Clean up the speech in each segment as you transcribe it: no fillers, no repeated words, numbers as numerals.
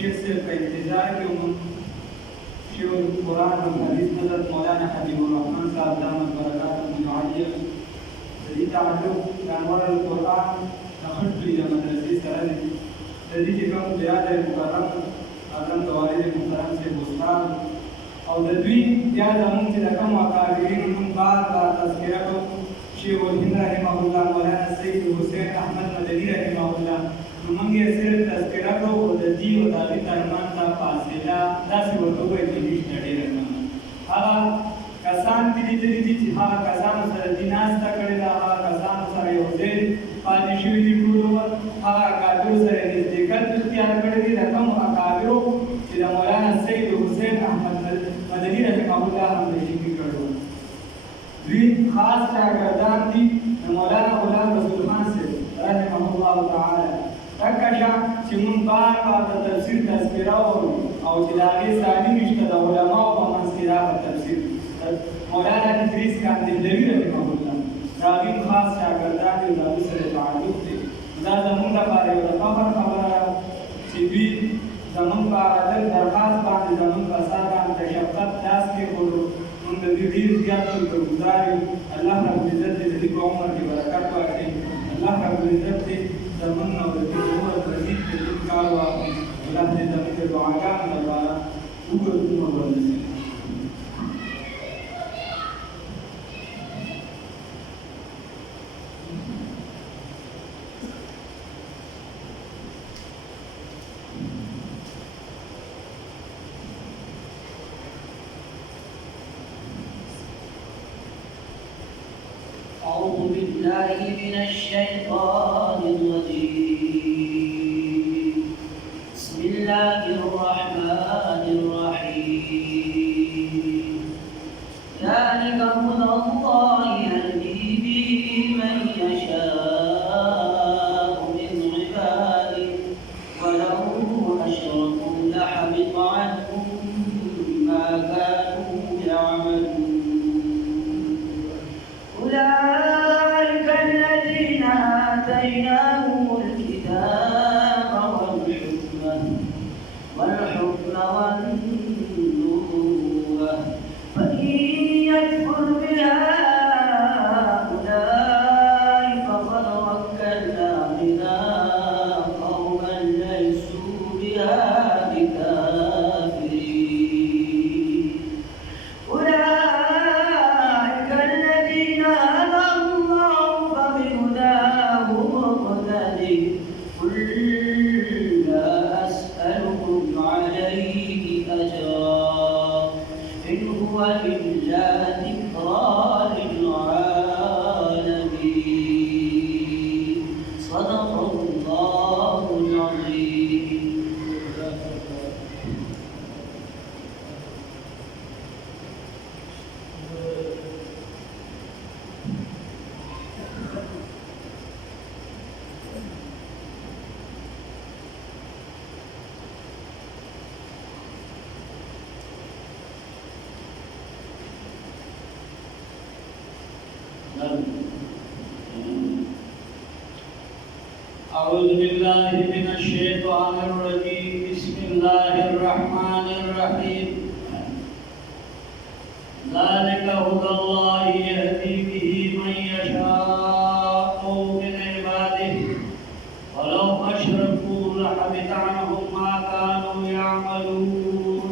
شیخ سے کا انتظار کے شیخ القرآن والحدیث حضرت مولاناحبیب الرحمن صاحب دامت برکاتہم العالیہ دی تعلق انوار القرآن نخشوی دا مدرسی سرد دی چې کوم بیاد مکرم اعظم دوالد محترم سے استاد او د دوی بیا زموږ چې د کوم اکابرینو نوم بار تذکره کوو شیخ الهند رحمه الله مولانا سید حسین احمد مدنی رحمه الله نو موږ یې صرف تذکره کوو او د دې او د هغې ترمنځ دا فاصله داسې ورته ووایي چې نشته ډېره کمه هغه کسان دي لیدلي دي چې هغه کسانو سره دي ناسته کړې ده هغه کسانو سره یو ځای پاتې شوي دي ټول عمر هغه اکابرو سره یې نزدېکت اختیار کړی دی د کومو اکابرو چې د مولانا سید حسین احمد مدنی رحمه الله هم نشینګي کړو دوی خاص شاګردان دي د مولانا غلام رسول خان صاحب رحمه الله تعالی دکه شان چې مونږ بار د تفسیر تذکره وایو او چې د هغې ثاني نشته د علماو په منځ کې دا په تفسیر مولانا ادریس کاندهلوي رحمه الله د هغې خاص شاګردان دي د هغوی سره تعلق دی دا زمونږ لپاره یو د فخر خبره ده چې دوی زمونږ په عدل درخواست باندې زمونږ په سر باندې د شفقت لاس کېښودو موږ د دوی ډېر زیات شکرګزار یو الله ربالعزت دې د دوی په عمر کې برکت ورکړي الله ربالعزت دې زمونږ او د دوی عمر مزید د دین کار واخلي الله دې زمونږ د دعاګانو لپاره اوږد عمر ورنصیب أعوذ بالله من الشيطان الرجيم بسم الله الرحمن الرحيم ذلك هدى الله يهدي به من يشاء من عباده ولو أشركوا لحبط عنهم ما كانوا يعملون أولئك الذين آتيناهم الكتاب والحكم والنبوة فإن يكفر بها هؤلاء فقد وكلنا بها قوما ليسوا بها بكافرين أولئك الذين هدى الله فبهداه مقتدي قل لا أسألكم عليه أجرا إن هو إلا ذكرى للعالمين صدق الله العظيم. أعوذ بالله من الشيطان الرجيم بسم الله الرحمن الرحيم ذلك هدى الله يهدي به من يشاء من عباده ولو أشركوا لحبط عنهم ما كانوا يعملون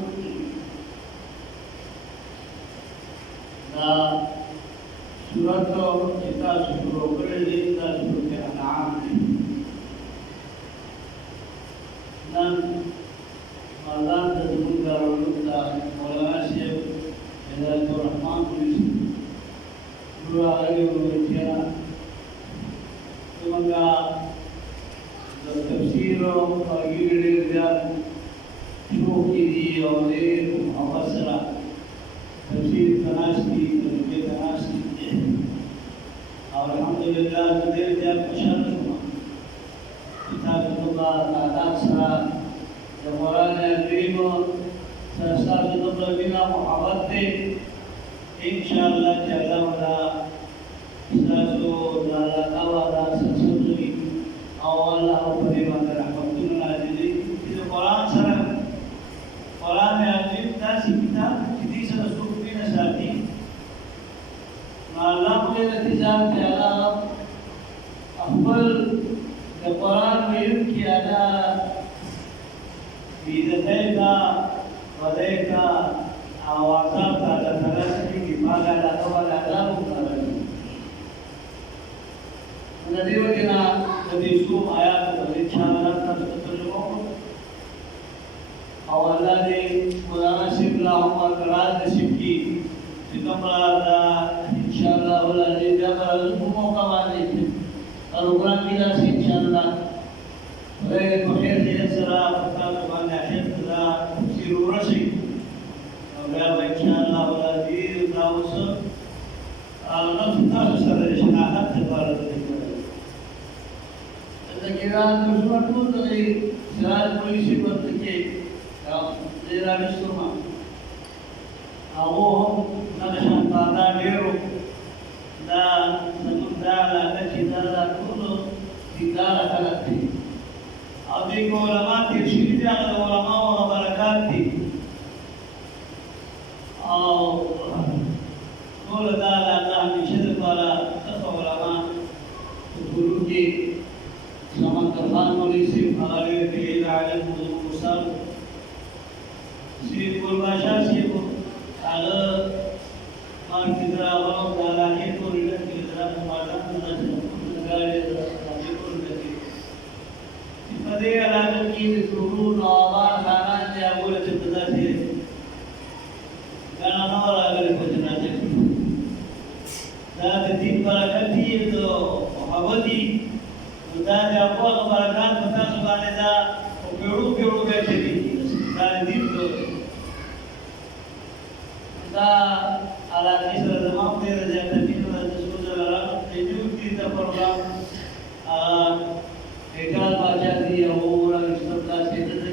سورۃ kita شروع کړل دي د سورۃ الانعام نن مردان ته زموږ راوړل دا مولانا صاحب حضرت الرحمن پولیس پورا هغه ورته څنګه د تفسیر او هغه ډېر زیات شوقي دي او ډېر محبت سره تفسیر تناسبي ترجمه تناسبي الحمدلله ډېر زیات خوشاله شوم کتاب الله تعالی سره د مولانا کریم سره ستاسو د بنا محبت دی ان شاء الله چې الله ولا ستاسو د الله تعالی سره او الله په دې باندې رحمتونه نازلې چې قرآن سره بیدتیتا ودیتا آوازات تا تلاسکی کی پاگا لاتو والا عذاب کرنے ندی وجنا ندی سوم آیات پر انشاءاللہ ترجمہ اور اللہ نے مولاناحبیب اللہم قرآن نصیب کی ستمرا دا انشاءاللہ والعالیہ جاکر موقع بانے اور قرآن کی دا سے انشاءاللہ غیر بخیر دیت سرا فتاة بانے احیط دا تفسیر ورسی اور بیابا انشاءاللہ والعالیہ داوس نفس تاسو سر شناحت تبارد ذکران دشمن مدلی سراج پولیسی برتکے زیرا بسرما آوهم نقشان پادا ڈیرو دا سنم دالا کچی دالا کونو دیدالا خلق دی او دیکھو علماء ترشیدی دیاغ علماء و برکات دی او کول دالا اللہ ہمیشہ دکوالا خصو علماء گروہ کی سمان کرخان مولی سے مغالیر کے علم مصاب سید قرباشا سید على مان كذا وراء على كيفور لك كذا مردان كذا قال كيفور لك فدي على كيف سرور آبار خانان جابول كذا سي كان نور على كذا سي ذات دين بركتي تو محبتي ذات جابول بركات بتا سبحانه ذا وبيرو بيرو بيتي ذات دين تو دا على كسر الزمان غير جاتين ورسول الله تجود في البرنامج إجازة باجاتي أو استقلال سيدنا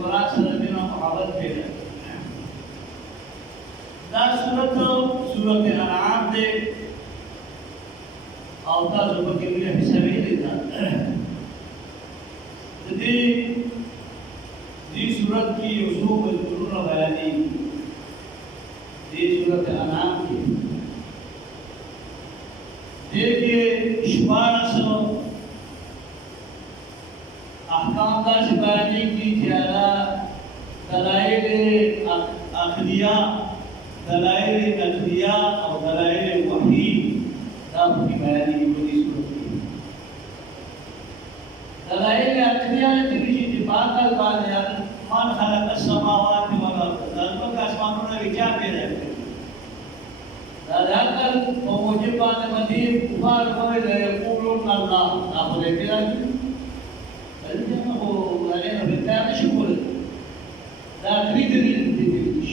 القرآن سلمنا محبت پیدا دا سورۃ الانعام دے او تاسو په کې ملي حصہ ویلې ده دې سورۃ کې یو څو مضمونونه بیانې دې سورۃ الانعام کې دې کې شپږ احکام دا سے بیانی کی تیارا دلائل عقلیہ دلائل نقلیہ اور دلائل وحی دا کی بیانی کی بڑی صورت کی دلائل عقلیہ نے تیری اتفاق کر بانے من خلق السماوات والارض ذلك آسمانوں نے کیا پیدا ہے دلائل موجبان مدین کفار ہوئے یقولون اللہ آپ نے پیدا کی علينا بالتالي شغل لا تريد ان تدريش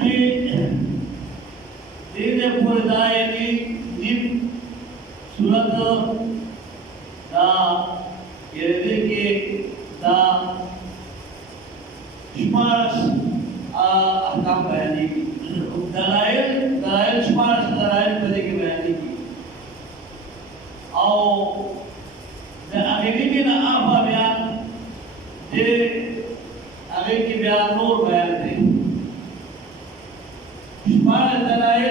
دین پورے دائے کی نیم صورت دا یہ کے دا شمارس احکام بیانی کی دلائل شمارس دلائل بدے کی بیانی کی اور دا اگلی کی نا آفا بیان دے اگلی کی بیان نور بیان دے شمار دلائل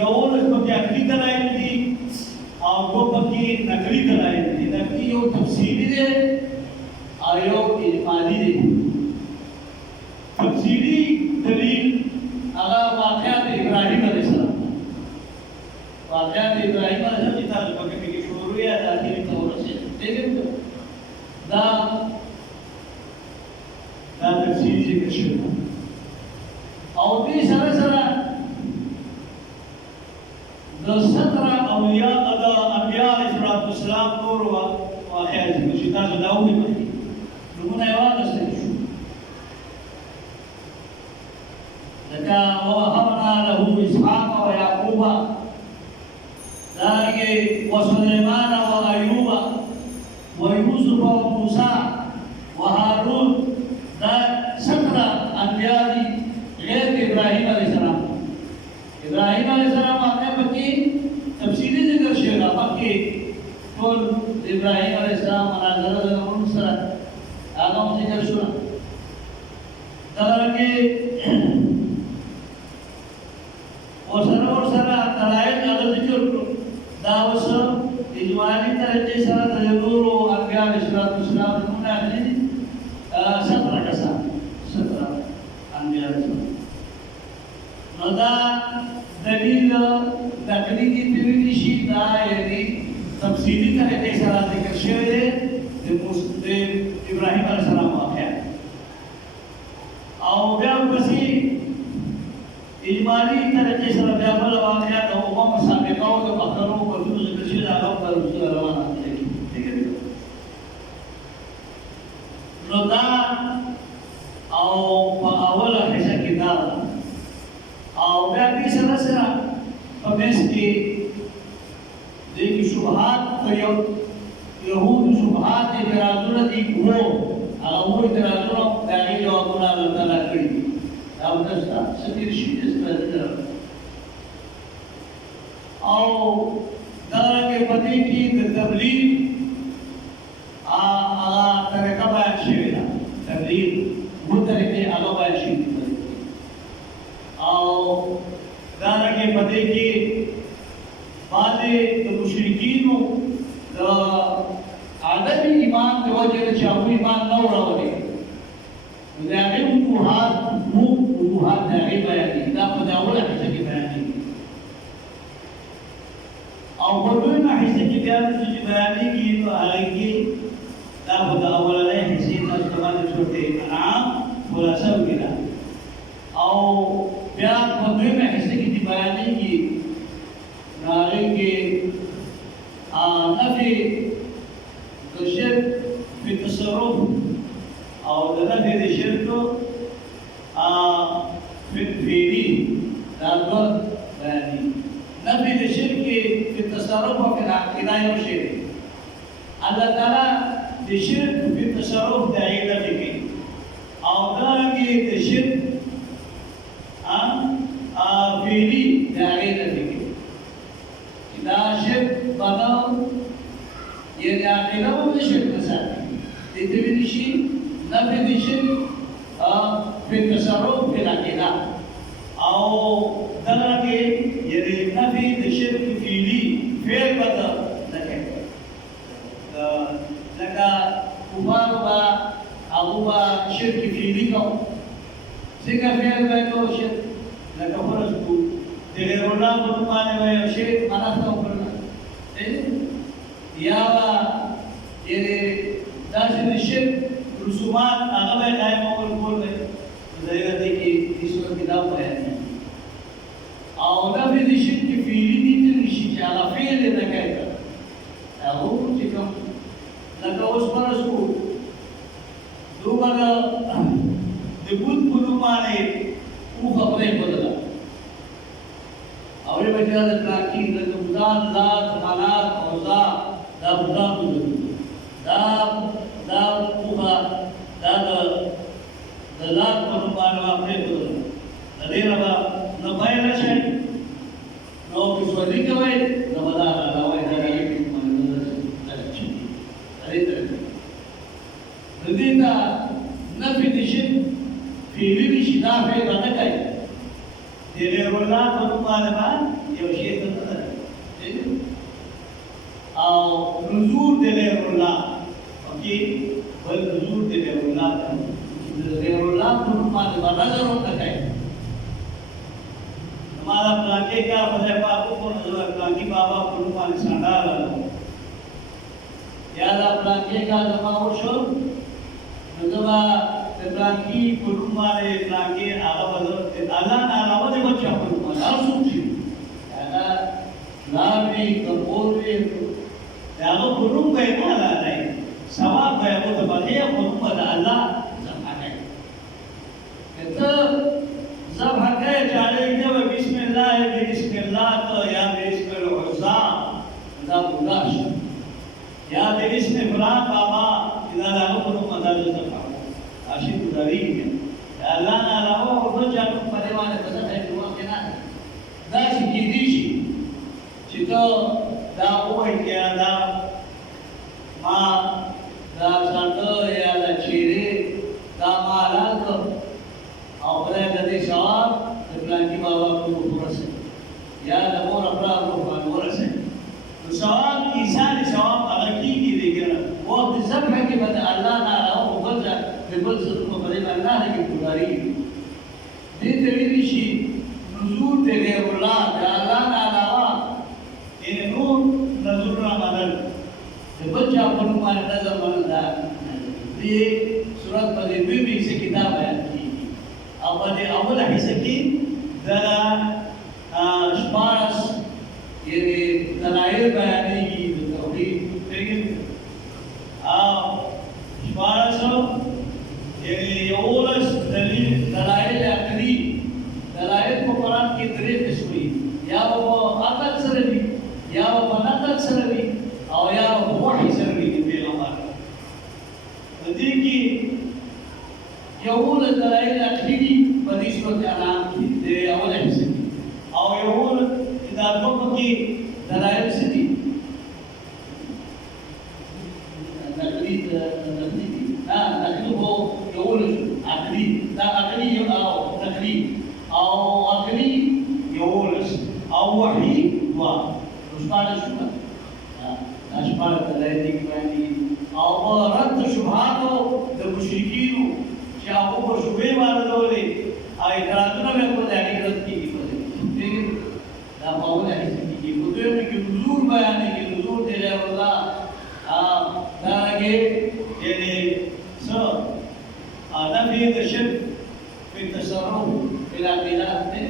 یوون پکی عقلی دلائل دی اور دو پکی نقلی دلائل دی نقلی یو تفصیلی دے اور یو اجمالی دی تفصیلی دلیل هغه واقعات ابراهیم علیه السلام واقعات ابراهیم علیه السلام چې تاسو په کې شروع یا د اخري ته ورسېږي دا تفصیلي ذکر شوی او دې سره سره د 17 اولیاء د انبیاء علیهم السلام نور واقعات چې تاسو دا وایي نمونه یې واغستل شو لکه ووهبنا له اسحاق ويعقوب دارنګه وسليمان وأيوب ويوسف وموسى وهارون دا 17 انبیاء دي غیر ابراهیم علیه السلام ابراهیم علیه السلام واقعه پکې تفصیلی ذکر شوی دا پکې ټول ابراهیم علیه السلام مناظره د نمونو سره هغه ذکر شو دارنګه ورسره دلایل هغه ذکر کړو دا اوس اجمالی طریقې سره د نورو انبیاء علیهم السلام نمونه اخلي 17 کسان 17 انبیاء علیهم نو دا دلیل نقلی دي تللی شي دا یعنی تفصیلی طریقې سره ذکر شوی دی د ابراهیم علیه السلام واقعه او بیا پسې اجمالی طریقې سره بیا بل واقعات او سابقه او د مخکرو په ذکر شوی دا هغه پر روانه دي نو دا او په اوله حصہ کې دا او بیا دې سره سره په مېس کې د شبهات په یو يهود شبهات اعتراضونه دي وو هغه وو اعتراضونه د هغې جوابونه الله تعالی کړي دي دا ورته ستیر شي او دارنګه په دې کې د تبلیغ طریقه بیان شوې ده تبلیغ مو طریقې هغه بیان شوې دي او دارنګه په دې کې بعضې د مشرکینو د عدم ایمان د وجې نه چې هغوی ایمان نه وراوړي نو د هغې وجوهات د هغې بیانېږي دا په اوله حصه کې بیانېږي او په دویمه حصه کې بیا چې بیانېږي نو هغې کې دا په د اولنۍ حصې تاسو ته باندې سورۃ الانعام خلاصه وکړي ده او بیا په دویمه حصه کې چې بیانېږي نو هغې کې نفي د شرک په تصرف او د نفي د شرک في الفعلي دا دوه بیانېږي نفي د شرک په تصرف او په عقیده یو شی دی الله تعالی د شرک په تصرف د عقیده کې او دارنګه د شرک فعلي د عقیده کې دا شرک بنا یعنی عقیده هم د شرک نه ساتي دې ته ویل شي نفي د شرک په تصرف په عقیده او دغه یعنی نفي د شرک فعلی فعل پته نه کوي لکه کفار با هغه با شرک فعلی کوي څنګه فعل به کوي شرک لکه فرض کو د غیر الله په باندې وایي شی مناسب وکړه یا یعنی داسې د شرک رسومات هغه به قائم او کول وي ظاهر دی کې د صورت کې دا بیان او دا به د شرک فعلی دي چې چې هغه فعل نه کوي هغه چې کوم لکه اوس فرض کو دومره د بوت په باندې او خبرې بدله او یې به دا تاکید د خدای ذات حالات او ذات دا خدای دا اوغه دا د ذات په باندې خبرې بدله د دې نه نه پایله شي نو په سوري کې وایي نو دا راوي دا یې باندې راځي د دې دا نفي د شرک فعلی شي دا فعل نه کوي د غیر الله په باندې یو شی ته او نزول د غیر الله اوکي بل نزول د غیر الله فرمان دے نظر ہوتا ہے ہمارا پلاکے کا فضل پاک کو نظر پلاکی بابا فرمان سانڈا لگا یادا پلاکے کا زماؤ شو نظر پلاکی فرمان پلاکے آغا بدر اللہ نعلاوہ دے بچہ فرمان ہر سوچی یادا لابی کپوری یادا فرمان بینا لائی سواب بینا تو بغیر فرمان اللہ ذبح کے چالے جب بسم اللہ بسم اللہ تو یا بسم العظام دا بوداش یا بسم فلان بابا اذا لاغو کنو مدال ذبح عاشق داری ہے اللہ نا لاغو اردو جانو پریوانے بزر ہے دعا کے نا دا سکی دیشی چیتو دا اوہ کیا دا ماں دا سانتو یا دا چیرے دا مالال کو اور خدا جدی شواب دبلان کی بابا کو پورس ہے یا دمور افراد کو پورس ہے تو شواب ایسان شواب اغکی کی دیگر وقت ذبح ہے کہ بدا اللہ نہ رہا وہ بل جا بل ضرور کو بدے میں اللہ نے کی پوداری دین دلیلی شی نزول دے غیر اللہ دے اللہ نہ رہا ان نور نزول را مدد بل جا پنو مانے نظر مندہ یہ سورۃ بدے بھی اسے کتاب ہے اول اول حصہ کی شپارس یعنی دلائل بیانی کی توحید لیکن شپارس یعنی اولس دلائل عقلی دلائل کو قرآن کی طریق سوئی یا وہ عقل سروی یا وہ نقل سروی اور یا وہ وحی سروی پیغمبر ندی کی یقول الدلائل الأخيري بدي سورة الانعام دي أول حصة أو يقول إذا بقي دلائل ستي نقليد نقليد هو يقول عقلي لا عقلي أو نقلي أو عقلي يقول أو وحي مش بعد شو أشبار الدلائل دي كمان أو رد شبهاته المشركين شاہوں کو شبے مار دولے آئی کراتنا میں کو دہنی رد کی پڑے لیکن نا پاؤں ہے کی خودے میں کہ نزول بیانے کی نزول دے رہے اللہ دارگے یعنی نفی دشد فی تصرف العقیدات میں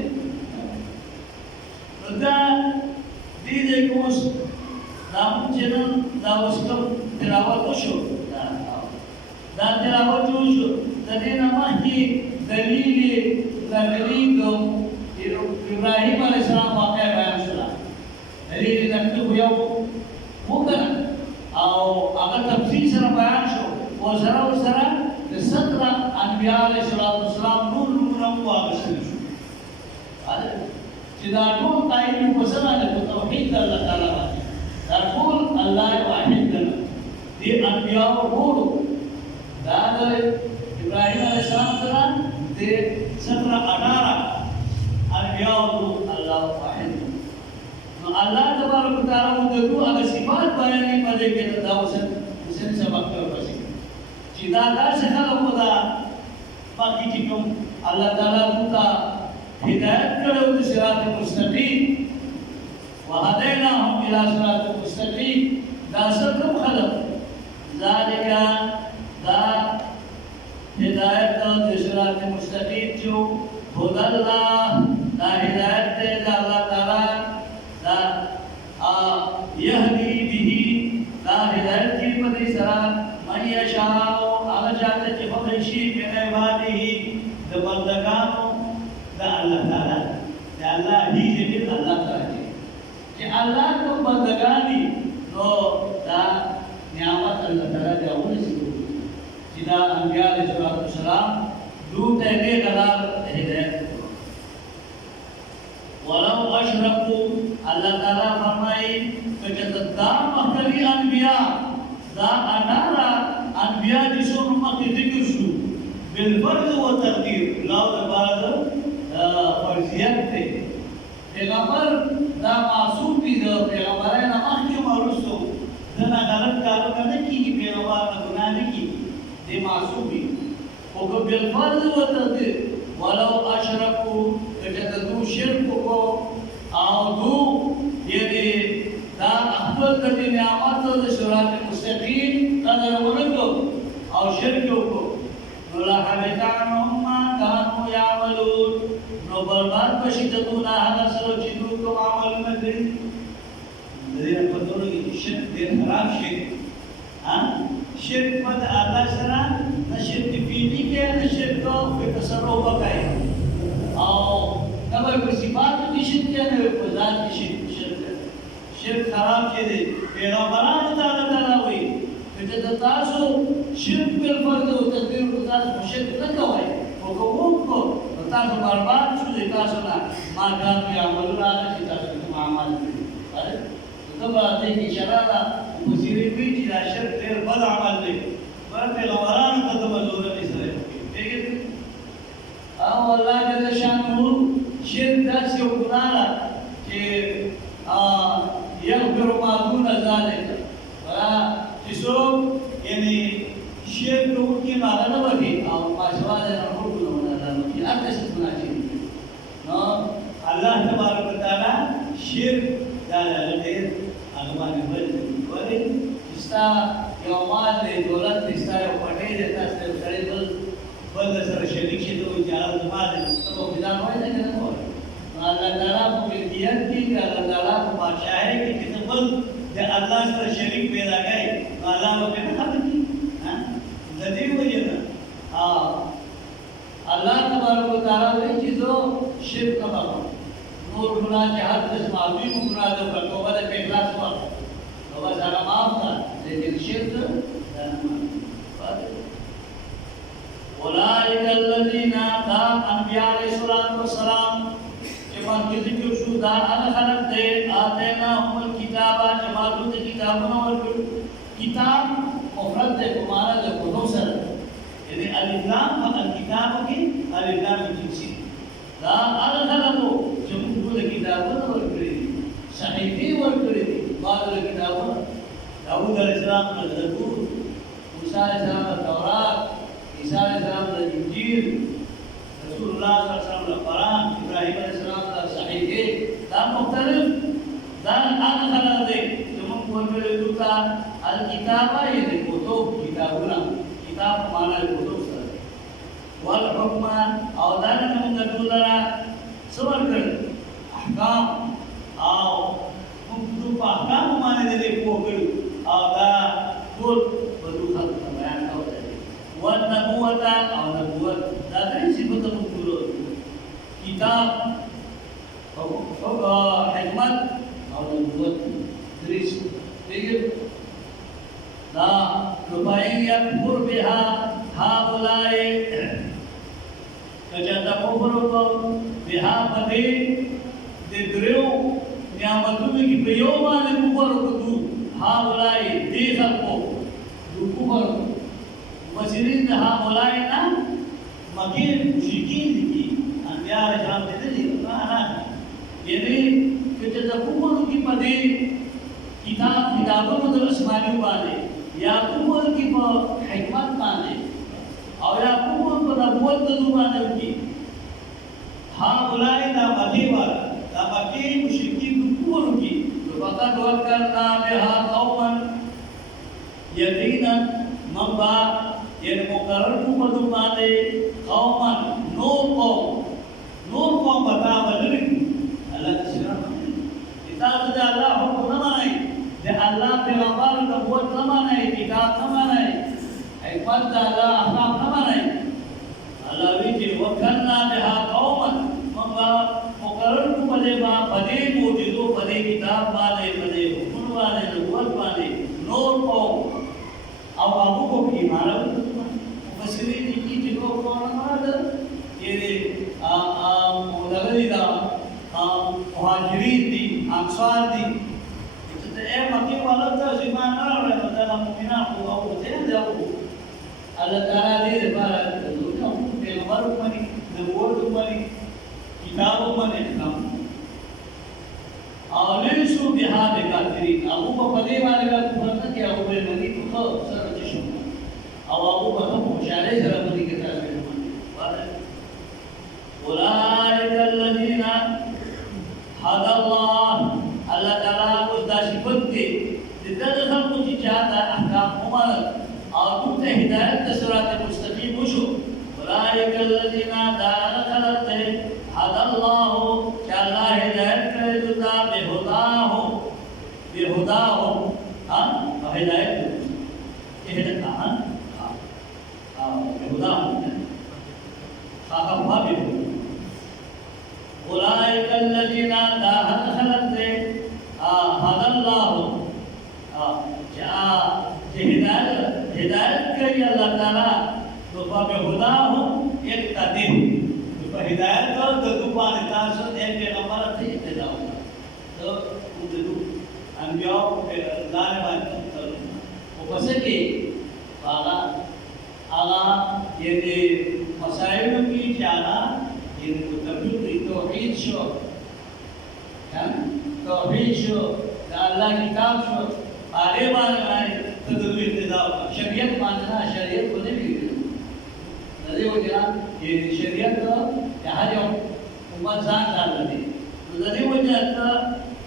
ردا دید ایک اس نام چنن دا اس کا تلاوت شو دا تلاوت شو تدین ماہی دلیل نقلی دو ابراہیم علیہ السلام واقع بیان شلا دلیل نقلی ہویا وہ کرنا اور اگر تفصیل سر بیان شو وہ ذرا و ذرا 17 انبیاء علیہ السلام نور نمونہ کو آگے سن شو چیدہ نور قائمی پسنا ہے توحید اللہ تعالیٰ باتی درکول اللہ واحد کرنا دی انبیاء و نور دادر ابراہیم علیہ السلام سلام دے 17-18 انبیاء اللہ واحد اللہ تبارک و تعالیٰ مددو اگر صفات بیانی مدے کے دا حسن سبق کر پسی چیدہ دار سے خلق خدا باقی چکم اللہ تعالیٰ مدد ہدایت کرو دی صراط مستقیم وحدیناہم الى صراط مستقیم دا سکم خلق ذالکا دا ہدایت دا صراط مستقیم جو خود اللہ دا ہدایت دے دا اللہ تعالی دا یہدی بھی دا ہدایت کی پتی سرا من یشاء اگر چاہتے چی فخشی من عبادی دا بندگانو دا اللہ تعالی دا اللہ ہی جبیر اللہ تعالی کہ اللہ کو بندگانی تو دا نعمت اللہ تعالی دا ہونے سے جدا انبیاء علیہ السلام دو تحقیق قرار ہدایت ولو اشرکو اللہ تعالیٰ فرمائی کہ جب دام مختلی انبیاء دا انارا انبیاء جسو نمکی ذکر شو بالفرض و تقدیر لاؤ دبارد فرضیت تے پیغمبر دا معصوم بھی دا پیغمبر نمک کیوں معروض ہو دنا غلط کارو کرنے کی پیغمبر گناہ نہیں کی دے معصوم بھی بالفرض والتقدير ولو اشركوا كجددوا شركوا او دو يعني دا اخبر کدی نعمت د صراط مستقیم قدر ورکو او شرک وکړو نو لا حبتانهم ما كانوا يعملون نو برباد بشي دونه هغه سره چې دوی کوم عملونه کړی دې په توګه کې شرک ډېر خراب شي شرک مد الله سره نشرک فیلی کې نشرک په تصرف وکړي او کله په صفات کې شرک نه په ذات کې شرک خراب کې دي پیغمبرانو ته الله وایي چې تاسو شرک په فرض او تدبیر کو تاسو شرک نه کوئ او کوم تاسو برباد شو تاسو نه ما کار عملونه چې تاسو کوم عمل کړی دا به دې اشاره مصیری وی چې دا شرک ډېر بد عمل دی ورته پیغمبرانو ته د مزور نه سره دیګ او الله جل شانه شرک داسې وکړه چې یغفر ما دون ذلك چې څوک یعنی شرک وکړي نو هغه نه وکړي او ماشوال نه وکړي نو نه وکړي هغه څه مناسب نو الله تبارک وتعالى شرک دا ډېر هغه باندې ولې استا یو مال دی دولت استا یو پټې دی تاسو سره بل سره شریک شي دوی چې هغه مال دی نو بيدان وایي نه نه وایي الله تعالی په ملکیت کې الله تعالی په بادشاہي کې چې بل د الله سره شریک پیدا کړي الله به نه خبري د دې وجه نه الله تبارک وتعالى وایي چې زه شرک نه کوم نور ګناه چې هر څه معافي ګناه ده په توبه ده په اخلاص وکړه نو بس هغه معاف کړه لیکن شرک اولئک الذین انبیاء علیہ الصلوۃ والسلام چې باندې ذکر شو دا هغه خلق دي آتیناهم الکتاب چې مالو د کتابونو ورکړو کتاب مفرد ده کومه ده کوم سره یعنی الف لام الکتاب کې الف لام جنسی دا هغه خلقو چې موږ د کتابونو ورکړي صحیفه ورکړي بعض کتابونه داوود علیہ السلام د زبور موسی علیہ السلام د تورات عیسی علیہ السلام د انجیل رسول الله صلی الله علیه وسلم د قرآن ابراهیم علیہ السلام د صحیفه دا مختلف دا هغه خلق دي چې موږ ورکړي دوی الکتابه یعنی کتب کتابونه کتاب معنا کتب سره والحکم او دا نه موږ دلته څور کړ احکام او موږ په احکام باندې دې کوو او دا ټول په دوه خلک بیان کوي والنبوت او نبوت دا د صفات مذکور کتاب او حکمت او نبوت دریس دیګ دا رباعیه پر بها هؤلاء کجاتا کوبرو بها پدې د دریو نعمتونو کې په یو باندې کوبرو کوو هؤلاء دې خلکو کوبرو مسیرین هؤلاء نه مګر مشرکین دي انبیاء رحم دې دي یعنی کجاتا کوبرو کې پدې کتابونو د اسماني باندې یا کوبرو کې په حکمت باندې او یا کوبرو په نبوت د باندې کې هؤلاء دا مکی والا دا مکی مشرکین کوبرو کې فقط وکرنا بها قوما یقینا مبا یعنی مقرر کو په باندې قوما نور قوم بتا بدل الله تعالی کتاب د الله حکم نه مانای د الله پیغمبر نبوت نه مانای کتاب نه مانای حکمت د الله احکام نه مانای الله وی چې وکرنا بها قوما مبا مقرر کو په دې موجودو په دې کتاب باندې په دې حکم باندې نبوت باندې نور قوم او هغه کو ایمان مفسرین کی چې کو قرآن یې مولوی دا مهاجرین دي انصار دي چې مکه والا ته ایمان نه راوړل دا مومنان او ته دی او الله تعالی دې لپاره نو پیغمبر باندې نبوت باندې کتاب باندې کتاب او لیسو بها بکافرین او په دې باندې راځي چې او په دې باندې په سره چې شو او هغه په مشاهده سره باندې کې تاسو الذين خلقت هدى الله كالله هدايت كريتا بهداهم هدايت بهداهم أولئك الذين خلقت هدى الله هدايت كري الله تعالى بهداهم يقتدي هدايت تو دغپان تاسو ایک پیغمبر ته ابتدا تو دغه انبیاء الله نے باندې او پس کې آغا یہ مسائل کی جانا یہ توحید شو توحید شو اللہ کتاب شو آرے بارے تدبیر ابتدا شریعت ماننا شریعت کو نہیں بھی نظر ہو جنا یہ شریعت تو یہاں جو امت ذات ڈال دی نظر ہو جاتا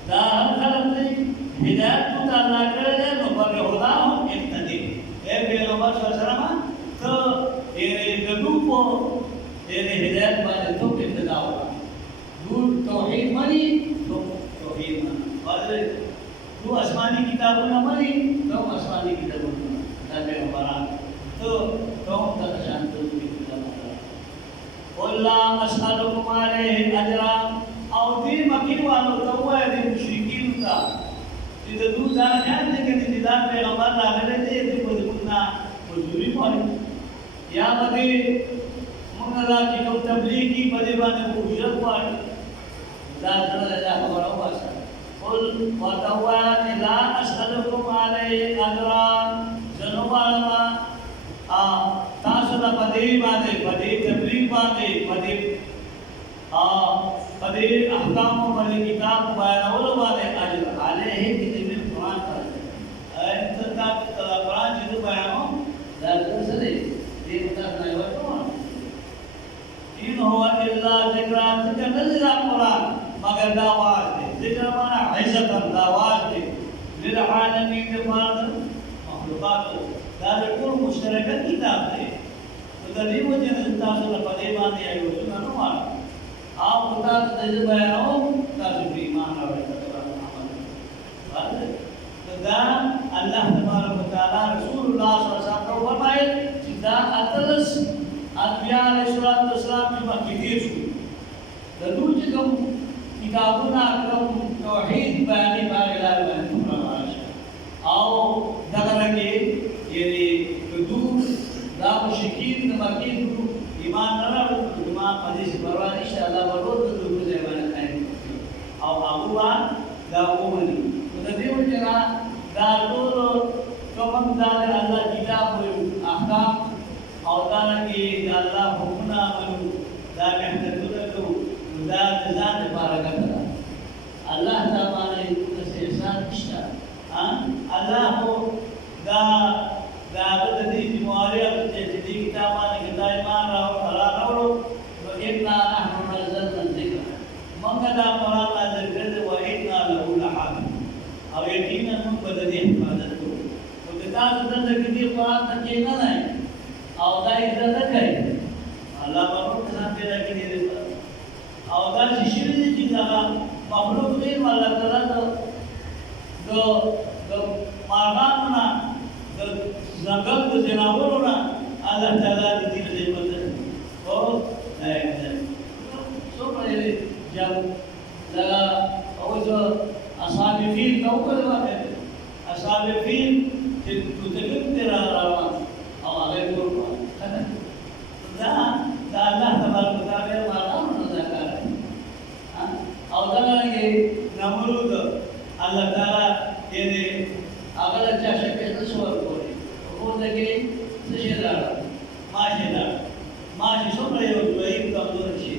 دا ہم خلق نے ہدایت کو اللہ کرے تو پر خدا ہم اقتدی اے پیغمبر صلی اللہ علیہ وسلم تو یہ گروپ یہ ہدایت والے تو ابتدا ہوگا دور توحید مانی تو توحید مانی اور تو آسمانی کتابوں نہ مانی تو آسمانی کتابوں نہ تابع ہمارا تو تشان تو والله اسالكم عليه اجرا او دي مکین والو تو ہے دي مشرکین کا دي دو ځان خیال دي کہ دي دا پیغمبر راغله دي دي په دغه حضوري پاره یا بده موږ راځي کوم تبلیغ کی په دې باندې اجرت پاره دا څنګه دا خبره واسه قل وتوا لا اسالكم عليه اجرا جنوبالما تاسو دا پدې باندې پدې تبلیغ باندې پدې احکام باندې کتاب بیانولو باندې اجر علیه دې قرآن ته ایت کتاب قرآن چې بیانو دا څه دې دې تاسو نه ورته ان هو الا ذکر ذکر قرآن مگر دا واز دې ذکر معنا عزت دا واز دې للعالمین دې مخلوقات دا ټول مشترک کتاب دی د دې وجه نه تاسو له پدې باندې ایو نو وایي آپ تاسو د دې بیانو تاسو په ایمان راوړئ دا الله تبارک وتعالى رسول الله صلی الله علیه وسلم فرمایي چې دا اتلس انبیاء علیه السلام چې مخکې دي شو د دوی چې کوم کتابونه کوم توحید بیانې باندې راغلي او دغه کې یعنی دو دا مشرکین د مکې ایمان نه راوړل ایمان پدې چې پروا نشته الله ورور د دوی ځای باندې قائم او هغه دا ومني د دې وجه دا ټول کوم دا الله کتاب او احکام او دا کې د الله حکمونه منو دا محنتونه کوو دا د ځان لپاره کوي الله تعالی د احسان نشته الله هو دا د دې مواریا چې دې کتابانه کې دا ایمان راوړو نو انا نحن نزلنا الذکر موږ دا قرآن نازل کړی او انا له لحافظ او یقینا موږ په دې حفاظت کوو او د تاسو د دې قرآن ته کې نه نه او دا عزت کوي الله په ځان پیدا کړی دی او دا چې چې دا مخلوق دې الله تعالی د مارغانو د زنګل د جناورو نه الله تعالی دې دې مدد او سو په دې جام لگا او جو اصحاب فیل تو کړه اصحاب فیل چې تکلیف تیرا روان او هغه ورکو دا الله تبارک وتعالى مارغانو نه ذکر او دا لګي نمرود الله تعالی دې اگر چا شکه نشو ورکوي او دغه څه شي دا ماشي څومره یو دوی کمزور شي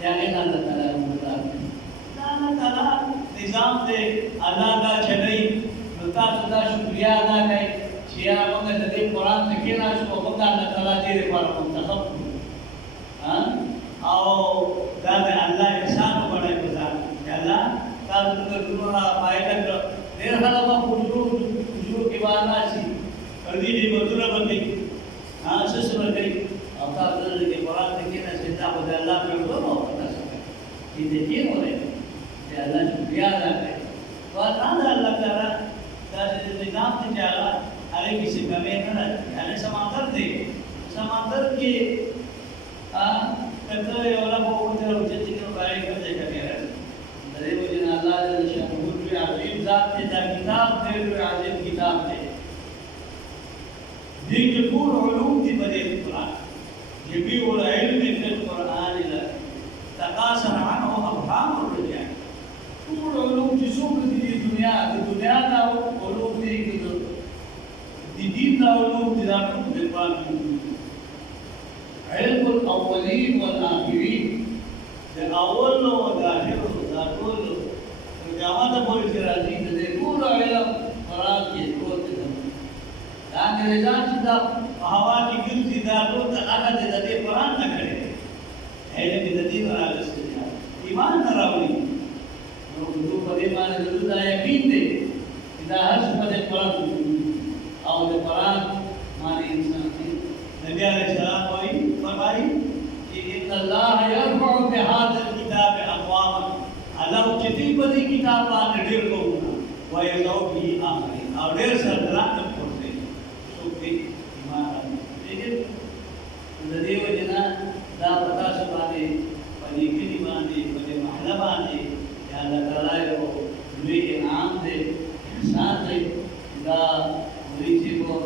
دا نه الله تعالی نظام دې الله دا چلای نو تاسو دا شکریا ادا کړئ چې هغه د دې قرآن ته کې راشو او الله تعالی دې لپاره منتخب او دا د الله احسان وکړي په ځان الله تاسو د ټولو پایله کړ ډېر خلک په پوجو کې باندې شي پر دې بدونه باندې سره کوي او تاسو د قرآن ته کې خود اللہ پہ دونوں پتہ سکے یہ دیکھیے ہو رہے کہ اللہ شکریہ ادا کرے تو آسان اللہ تعالیٰ جیسے نظام سے چاہا آگے کسی کمی نہ رہتی یعنی سمندر دے سمندر کے کتنے اولا کو کتنے روچے چکے بارے کتنے کمی رہتی درے وجن اللہ جل شانہ کے عظیم ذات کے کتاب دے ہوئے عظیم کتاب دے دین پور علوم دی بدے قرآن جميع العلم في القرآن تقاصر عنه أفهام الرجال كل علوم جسوم في الدنيا دا علوم في دين دا علوم في القرآن علم الأولين والآخرين الأول والآخر والآخر الجامعة بول كرازي كل علم قرآن کے طور پر انگریزان چیزا ہوا کی گل زیدہ لوگ آگا دیدہ دے قرآن نہ کھڑے ایلے کی تدید اور آگا سے جا ایمان نہ راولی دو پر ایمان ضرور دا یقین دے اذا ہر سپتے قرآن اور دے قرآن مانے انسان دے نبی علیہ السلام ہوئی فرمائی کہ ان اللہ یرفع بہذا الکتاب اقواما اللہ چتی بدی کتاب آنے ڈیر کو ہونا ویضعو بھی آخری اور ڈیر سردران تک پڑھتے ایمان آنے لیکن ندیو جنا دا پتا سبانے پنی کنی بانے پنی محلہ بانے یا اللہ تعالیٰ کو دوی انعام دے احسان دے دا مریضی کو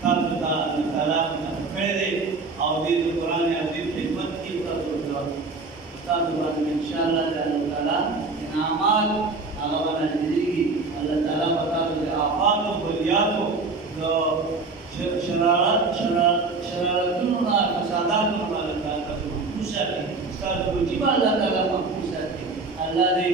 قبل دا اللہ تعالیٰ متفقے دے اور دین قرآن عظیم خدمت کی قبل دا استاد بعد میں انشاءاللہ اللہ تعالیٰ انعامات آغاوانا جدیگی اللہ تعالیٰ بتا دے آفات و بلیات و شرارتنا فساداتنا اللہ تعالیٰ محفوظ ہے استاد کو جیبا اللہ تعالیٰ محفوظ ہے اللہ دے